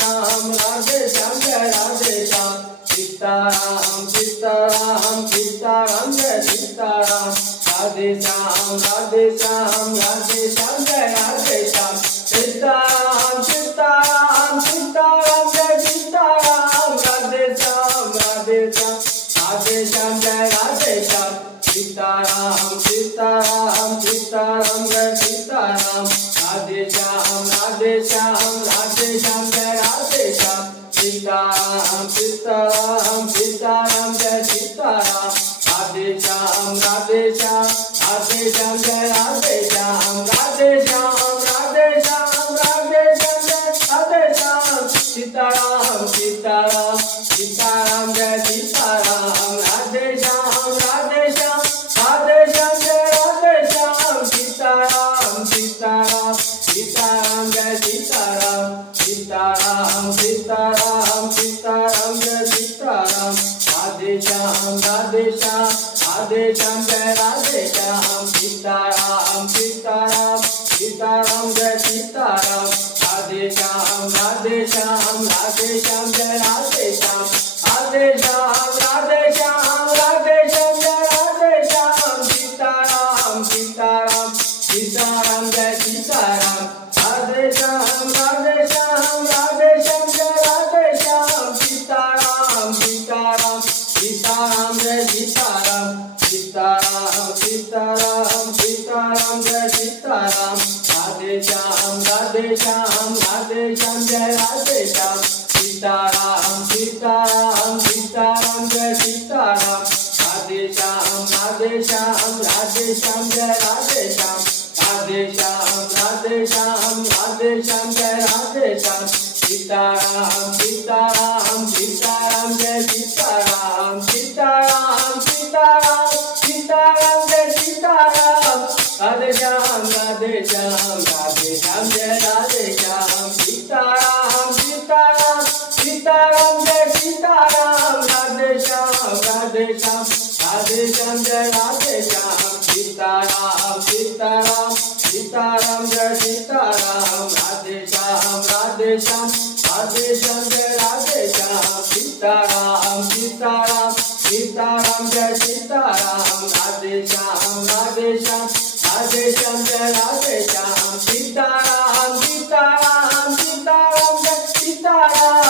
Shyam Radhe Shyam Jai Radhe Shyam Sitaram Sitaram Sitaram Jai Sitaram Radhe Shyam Radhe Shyam Radhe Shyam Jai Radhe Shyam Sitaram Sitaram Sitaram Jai Sitaram Radhe Shyam Radhe Shyam Radhe Shyam Jai Radhe Shyam Sitaram Sitaram Sitaram Jai Sitaram Radhe Shyam Radhe Shyam Radhe Shyam Jai Radhe Shyam Sitaram Sitaram Sitaram Jai Sitaram Radhe Shyam Radhe Shyam Radhe Shyam Jai Radhe Shyam Radhe Shyam Radhe Shyam Radhe Shyam Jai Radhe Shyam Sitaram Sitaram Sitaram Jai Sitaram Radhe Shyam Radhe Shyam Radhe Shyam Jai Radhe Shyam Sitaram Sitaram Sitaram Jai Sitaram Sitaram Sitaram Sitaram Jai Sitaram Radhe Shyam Radhe Shyam Radhe Shyam Jai Radhe Shyam Sitaram Sitaram Sitaram Jai Sitaram Radhe Shyam Radhe Shyam Radhe Shyam Jai Radhe Shyam Radhe Shyam Radhe Shyam Radhe Shyam Jai Radhe Shyam Sitaram Sitaram Sitaram Jai Sitaram Radhe Shyam Radhe Shyam Radhe Shyam Jai Radhe Shyam Sitaram Sitaram Sitaram Jai Sitaram Sitaram Sitaram Sitaram Jai Sitaram Radhe Shyam Radhe Shyam Radhe Shyam Jai Radhe Shyam Sitaram Sitaram Sitaram Jai Sitaram Radhe Shyam Radhe Shyam Radhe Shyam Jai Radhe Shyam Radhe Shyam Radhe Shyam Radhe Shyam Jai Radhe Shyam Sitaram Sitaram Sitaram Jai Sitaram Sitaram Sitaram Sitaram Jai Sitaram Radhe Shyam Radhe Shyam Radhe Shyam Jai Radhe Shyam Sitaram Sitaram Sitaram Jai Sitaram Radhe Shyam Radhe Shyam Radhe Shyam Jai Radhe Shyam Sitaram Sitaram Sitaram Jai Sitaram Radhe Shyam Radhe Shyam Radhe Shyam Jai Radhe Shyam Sitaram Sitaram Sitaram Jai Sitaram Radhe Shyam Radhe Shyam Radhe Shyam Jai Radhe Shyam Sitaram Sitaram Sitaram Jai Sitaram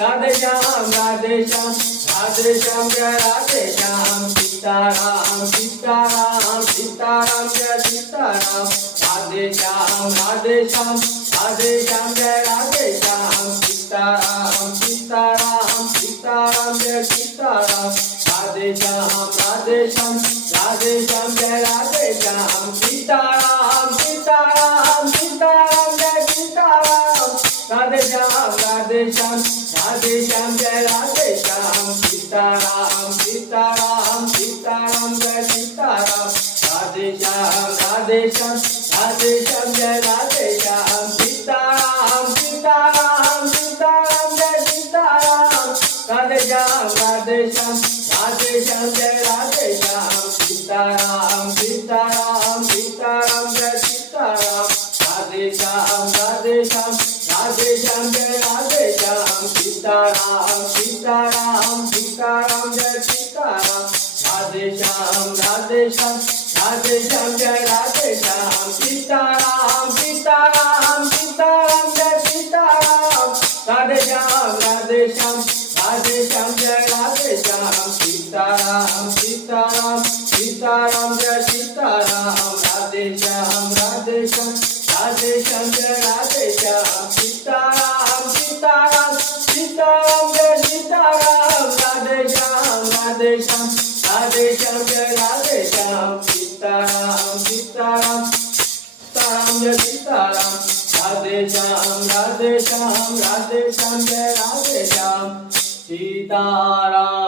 Radhe Shyam Radhe Shyam Radhe Shyam Jai Radhe Shyam Sitaram Sitaram Sitaram Jai Sitaram Radhe Shyam Radhe Shyam Radhe Shyam Jai Radhe Shyam Sitaram Sitaram Sitaram Jai Sitaram Radhe Shyam Radhe Shyam Radhe Shyam Jai Radhe Shyam Sitaram Sitaram Sitaram Jai Sitaram Radhe Shyam Radhe Shyam Radhe Shyam Jai Radhe Shyam Sitaram Sitaram Sitaram Jai Sitaram Radhe Shyam Radhe Shyam Radhe Shyam Jai Radhe Shyam Sitaram Sitaram Sitaram Jai Sitaram Radhe Shyam Radhe Shyam Radhe Shyam Jai Radhe Shyam Sitaram Sitaram Sitaram Jai Sitaram Radhe Shyam Radhe Shyam Radhe Shyam Jai Radhe Shyam Sitaram Sitaram Sitaram Jai Sitaram Radhe Shyam Radhe Shyam Radhe Shyam Jai Radhe Shyam Sitaram Sitaram Sitaram Jai Sitaram Radhe Shyam Radhe Shyam Radhe Shyam Jai Radhe Shyam Sitaram Sitaram Sitaram Jai Sitaram Radhe Shyam Radhe Shyam Radhe Shyam Jai Radhe Shyam Sitaram Sitaram Sitaram Jai Sitaram Radhe Shyam Radhe Shyam Radhe Shyam Jai Radhe Shyam Sitaram Sitaram Sitaram Jai Sitaram Radhe Shyam Radhe Shyam Radhe Shyam Jai Radhe Shyam Sitaram.